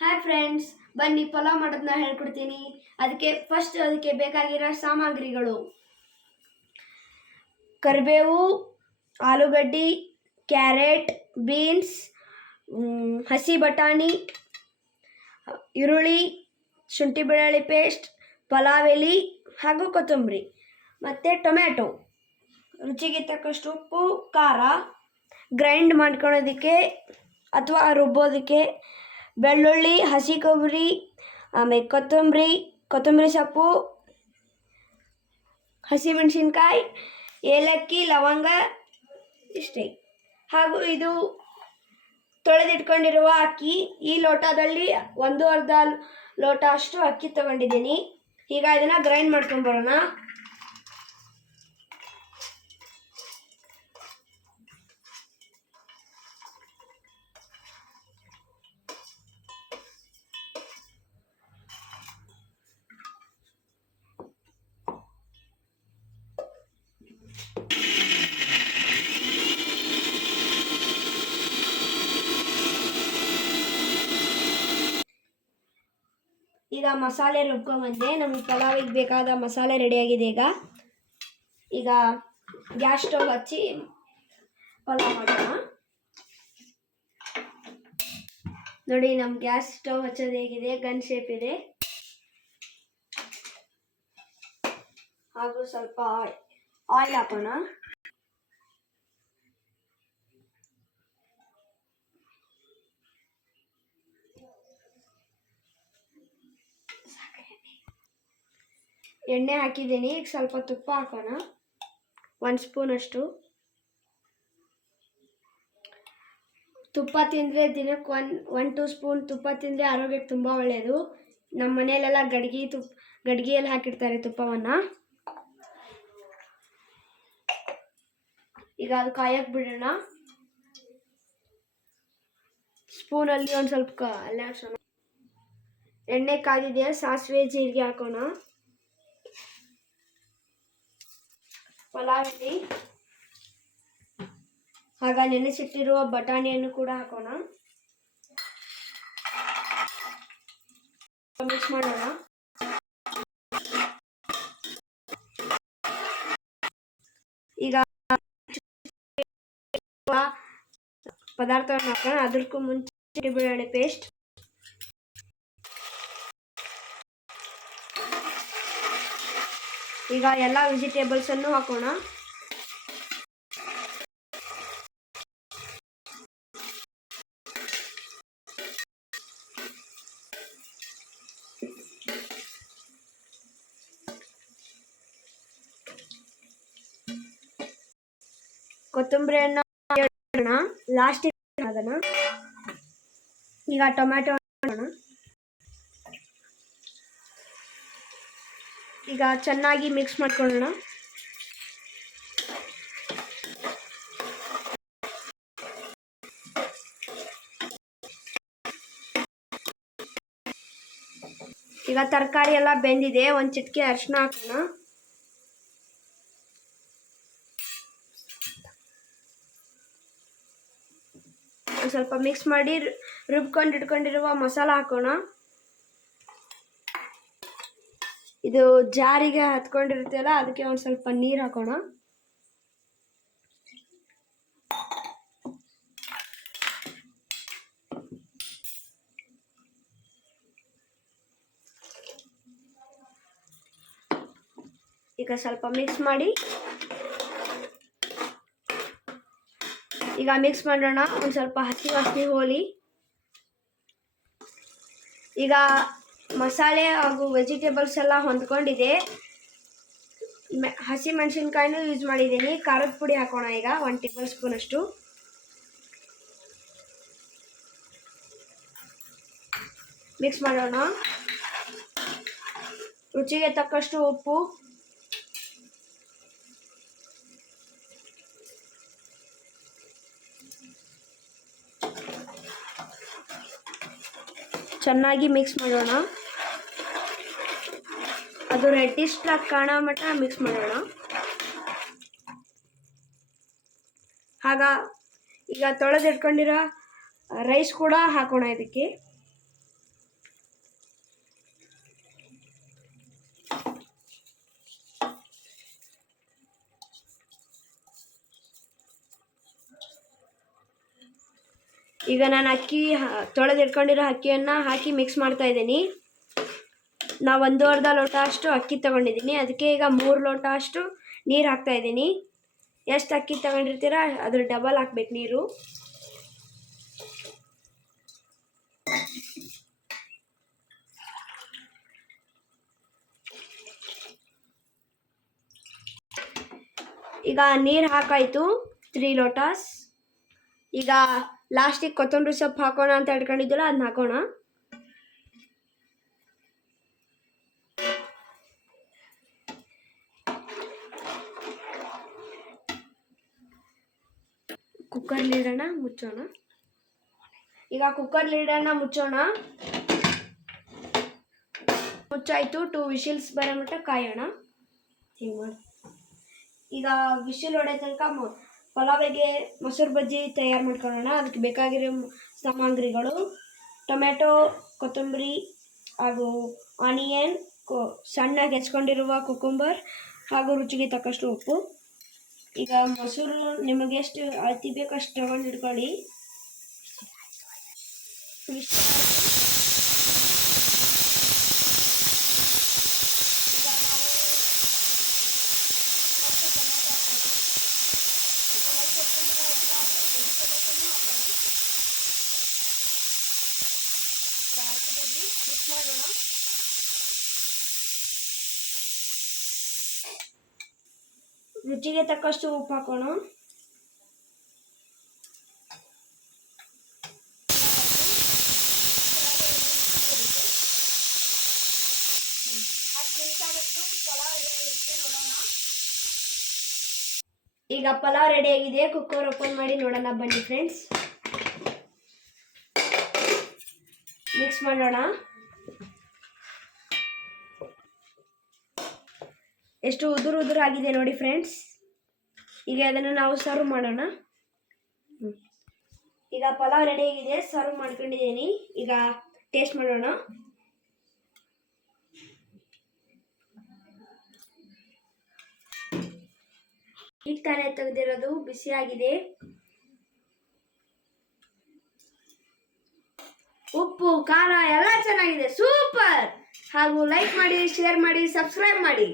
Hi friends ಬನ್ನಿ, ಪಲಾವ್ ಮಾಡೋದನ್ನ ಹೇಳ್ಕೊಡ್ತೀನಿ. ಅದಕ್ಕೆ ಫಸ್ಟ್ ಅದಕ್ಕೆ ಬೇಕಾಗಿರೋ ಸಾಮಗ್ರಿಗಳು. ಕರಿಬೇವು, ಆಲೂಗಡ್ಡೆ, ಕ್ಯಾರೆಟ್, ಬೀನ್ಸ್ ಹಸಿ ಬಟಾಣಿ, ಈರುಳ್ಳಿ, ಶುಂಠಿ ಬೆಳ್ಳುಳ್ಳಿ ಪೇಸ್ಟ್ ಪಲಾವ್ ಎಲೆ ಹಾಗೂ ಕೊತ್ತಂಬರಿ. ಮತ್ತು ಟೊಮ್ಯಾಟೊ. ರುಚಿಗೆ ತಕ್ಕಷ್ಟು ಉಪ್ಪು, ಖಾರ. ಗ್ರೈಂಡ್ ಮಾಡ್ಕೊಳ್ಳೋದಕ್ಕೆ ಅಥವಾ ರುಬ್ಬೋದಕ್ಕೆ ಬೆಳ್ಳುಳ್ಳಿ, ಹಸಿ ಕೊಬ್ಬರಿ, ಆಮೇಲೆ ಕೊತ್ತಂಬರಿ ಕೊತ್ತಂಬರಿ ಸೊಪ್ಪು, ಹಸಿಮೆಣಸಿನ್ಕಾಯಿ, ಏಲಕ್ಕಿ, ಲವಂಗ, ಇಷ್ಟೇ. ಹಾಗೂ ಇದು ತೊಳೆದಿಟ್ಕೊಂಡಿರುವ ಅಕ್ಕಿ. ಈ ಲೋಟದಲ್ಲಿ ಒಂದು ಅರ್ಧ ಲೋಟ ಅಷ್ಟು ಅಕ್ಕಿ ತಗೊಂಡಿದ್ದೀನಿ. ಈಗ ಇದನ್ನು ಗ್ರೈಂಡ್ ಮಾಡ್ಕೊಂಬರೋಣ ಈಗ ಮಸಾಲೆ ರುಬ್ಕೊಂಬಂದೆ, ನಮಗೆ ಪಲಾವಿಗೆ ಬೇಕಾದ ಮಸಾಲೆ ರೆಡಿಯಾಗಿದೆ ಈಗ. ಈಗ ಗ್ಯಾಸ್ ಸ್ಟವ್ ಹಚ್ಚಿ ಪಲಾವ್ ಮಾಡೋಣ. ನೋಡಿ ನಮ್ಮ ಗ್ಯಾಸ್ ಸ್ಟವ್ ಹಚ್ಚೋದು ಹೇಗಿದೆ, ಗನ್ ಶೇಪ್ ಇದೆ. ಹಾಗೂ ಸ್ವಲ್ಪ ಆಯಿಲ್ ಹಾಕೋಣ. ಎಣ್ಣೆ ಹಾಕಿದ್ದೀನಿ. ಈಗ ಸ್ವಲ್ಪ ತುಪ್ಪ ಹಾಕೋಣ. ಒಂದು ಸ್ಪೂನಷ್ಟು ತುಪ್ಪ ತಿಂದರೆ ದಿನಕ್ಕೆ ಒನ್ ಒನ್ ಟೂ ಸ್ಪೂನ್ ತುಪ್ಪ ತಿಂದರೆ ಆರೋಗ್ಯಕ್ಕೆ ತುಂಬ ಒಳ್ಳೆಯದು ನಮ್ಮ ಮನೆಯಲ್ಲೆಲ್ಲ ಗಡ್ಗೆ ತುಪ್ಪ ಗಡ್ಗೆಯಲ್ಲಿ ಹಾಕಿರ್ತಾರೆ ತುಪ್ಪವನ್ನು. ಈಗ ಅದು ಕಾಯಕ್ಕೆ ಬಿಡೋಣ. ಸ್ಪೂನಲ್ಲಿ ಒಂದು ಸ್ವಲ್ಪ ಅಲ್ಲಾಡ್ಸೋಣ ಎಣ್ಣೆ ಕಾದಿದೆ ಸಾಸಿವೆ, ಜೀರಿಗೆ ಹಾಕೋಣ. ಪಲಾವ್ ಎಲೆ ಆಗ ನೆನೆಸಿಟ್ಟಿರುವ ಬಟಾಣಿಯನ್ನು ಕೂಡ ಹಾಕೋಣ. ಮಿಕ್ಸ್ ಮಾಡೋಣ. ಈಗ ಪದಾರ್ಥವನ್ನು ಹಾಕೋಣ. ಅದಕ್ಕೂ ಮುಂಚೆ ಬೆಳ್ಳುಳ್ಳಿ ಪೇಸ್ಟ್ ಈಗ ಎಲ್ಲ ವೆಜಿಟೇಬಲ್ಸನ್ನು ಹಾಕೋಣ. ಕೊತ್ತಂಬರಿಯನ್ನು ಲಾಸ್ಟ್ ಅದನ್ನ. ಈಗ ಟೊಮ್ಯಾಟೊ ಈಗ ಚೆನ್ನಾಗಿ ಮಿಕ್ಸ್ ಮಾಡ್ಕೊಳ್ಳೋಣ. ಈಗ ತರಕಾರಿ ಎಲ್ಲ ಬೆಂದಿದೆ, ಒಂದು ಚಿಟಿಕೆ ಅರಿಶಿನ ಹಾಕೋಣ. ಸ್ವಲ್ಪ ಮಿಕ್ಸ್ ಮಾಡಿ ರುಬ್ಕೊಂಡು ಇಟ್ಕೊಂಡಿರುವ ಮಸಾಲ ಹಾಕೋಣ. ಇದು ಜಾರಿಗೆ ಹತ್ಕೊಂಡಿರ್ತೀವಲ್ಲ ಅದಕ್ಕೆ ಒಂದು ಸ್ವಲ್ಪ ನೀರು ಹಾಕೋಣ. ಈಗ ಸ್ವಲ್ಪ ಮಿಕ್ಸ್ ಮಾಡಿ. ಈಗ ಮಿಕ್ಸ್ ಮಾಡೋಣ, ಒಂದು ಸ್ವಲ್ಪ ಹಸಿ ವಾಸನೆ ಹೋಲಿ ಈಗ ಮಸಾಲೆ ಹಾಗೂ ವೆಜಿಟೇಬಲ್ಸ್ ಎಲ್ಲ ಹೊಂದ್ಕೊಂಡಿದೆ. ಹಸಿ ಮೆಣಸಿನ್ಕಾಯಿನೂ ಯೂಸ್ ಮಾಡಿದ್ದೀನಿ. ಖಾರದ ಪುಡಿ ಹಾಕೋಣ ಈಗ ಒನ್ ಟೇಬಲ್ ಸ್ಪೂನ್ ಅಷ್ಟು. ಮಿಕ್ಸ್ ಮಾಡೋಣ. ರುಚಿಗೆ ತಕ್ಕಷ್ಟು ಉಪ್ಪು. ಚೆನ್ನಾಗಿ ಮಿಕ್ಸ್ ಮಾಡೋಣ. ಅದು ರೆಡ್ಡಿಶ್ ಆಗಿ ಕಾಣೋ ಮಟ್ಟ ಮಿಕ್ಸ್ ಮಾಡೋಣ. ಆಗ ಈಗ ತೊಳೆದಿಟ್ಕೊಂಡಿರೋ ರೈಸ್ ಕೂಡ ಹಾಕೋಣ ಇದಕ್ಕೆ. ಈಗ ನಾನು ಅಕ್ಕಿ ತೊಳೆದು ಇಟ್ಕೊಂಡಿರೋ ಅಕ್ಕಿಯನ್ನು ಹಾಕಿ ಮಿಕ್ಸ್ ಮಾಡ್ತಾ ಇದ್ದೀನಿ. ನಾವು ಒಂದು ಅರ್ಧ ಲೋಟ ಅಷ್ಟು ಅಕ್ಕಿ ತಗೊಂಡಿದ್ದೀನಿ. ಅದಕ್ಕೆ ಈಗ ಮೂರು ಲೋಟ ಅಷ್ಟು ನೀರು ಹಾಕ್ತಾ ಇದ್ದೀನಿ. ಎಷ್ಟು ಅಕ್ಕಿ ತೊಗೊಂಡಿರ್ತೀರ, ಅದ್ರ ಡಬಲ್ ಹಾಕ್ಬೇಕು ನೀರು. ಈಗ ನೀರು ಹಾಕಾಯಿತು ತ್ರೀ ಲೋಟಾಸ್ ಈಗ ಲಾಸ್ಟಿಗೆ ಕೊತ್ತಂಬರಿ ಸೊಪ್ಪು ಹಾಕೋಣ ಅಂತ ಇಟ್ಕೊಂಡಿದ್ದಲ್ಲ ಅದನ್ನ ಹಾಕೋಣ. ಕುಕ್ಕರ್ ಲೀಡನ್ನ ಮುಚ್ಚೋಣ. ಈಗ ಕುಕ್ಕರ್ ಲೀಡನ್ನ ಮುಚ್ಚೋಣ. ಮುಚ್ಚಾಯಿತು ಟೂ ವಿಶಿಲ್ಸ್ ಬರೋ ಮಟ್ಟ ಕಾಯೋಣ. ಈಗ ವಿಶಿಲ್ ಹೊಡೆ ತನಕ ಪಲಾವಿಗೆ ಮೊಸರು ಬಜ್ಜಿ ತಯಾರು ಮಾಡ್ಕೊಳ್ಳೋಣ. ಅದಕ್ಕೆ ಬೇಕಾಗಿರೋ ಸಾಮಗ್ರಿಗಳು ಟೊಮೆಟೊ ಕೊತ್ತಂಬರಿ ಹಾಗೂ ಆನಿಯನ್, ಕೊ, ಸಣ್ಣಗೆ ಹೆಚ್ಕೊಂಡಿರುವ ಕುಕುಂಬರ್ ಹಾಗೂ ರುಚಿಗೆ ತಕ್ಕಷ್ಟು ಉಪ್ಪು. ಈಗ ಮೊಸರು ನಿಮಗೆ ಎಷ್ಟು ಅಳತಿ ಬೇಕು ಅಷ್ಟು ತಗೊಂಡು ಇಟ್ಕೊಳ್ಳಿ ವಿಶ್- ಈಗ ನಾವು ಮತ್ತೆ ಟೊಮೆಟೊ ಹಾಕೋಣ. ಈಗ ಮತ್ತೆ ಉಪ್ಪಿನ ಎಲ್ಲ vegetables ಅನ್ನು ಹಾಕೋಣ. ಈಗ mix ಮಾಡೋಣ ರುಚಿಗೆ ತಕ್ಕಷ್ಟು ಉಪ್ಪು ಹಾಕೋಣ. ಈಗ ಪಲಾವ್ ರೆಡಿ ಆಗಿದೆ. ಕುಕ್ಕರ್ ಓಪನ್ ಮಾಡಿ ನೋಡೋಣ. ಬನ್ನಿ ಫ್ರೆಂಡ್ಸ್ ಮಿಕ್ಸ್ ಮಾಡೋಣ. ಎಷ್ಟು ಉದುರು ಉದುರಾಗಿದೆ ನೋಡಿ ಫ್ರೆಂಡ್ಸ್. ಈಗ ಅದನ್ನು ನಾವು ಸರ್ವ್ ಮಾಡೋಣ. ಈಗ ಪಲಾವ್ ರೆಡಿ ಆಗಿದೆ, ಸರ್ವ್ ಮಾಡ್ಕೊಂಡಿದ್ದೀನಿ. ಈಗ ಟೇಸ್ಟ್ ಮಾಡೋಣ. ಈಗ ತಾನೇ ತೆಗೆದಿರೋದು, ಬಿಸಿಯಾಗಿದೆ. ಉಪ್ಪು ಖಾರ ಎಲ್ಲ ಚೆನ್ನಾಗಿದೆ. ಸೂಪರ್ ಹಾಗೂ ಲೈಕ್ ಮಾಡಿ ಶೇರ್ ಮಾಡಿ ಸಬ್ಸ್ಕ್ರೈಬ್ ಮಾಡಿ.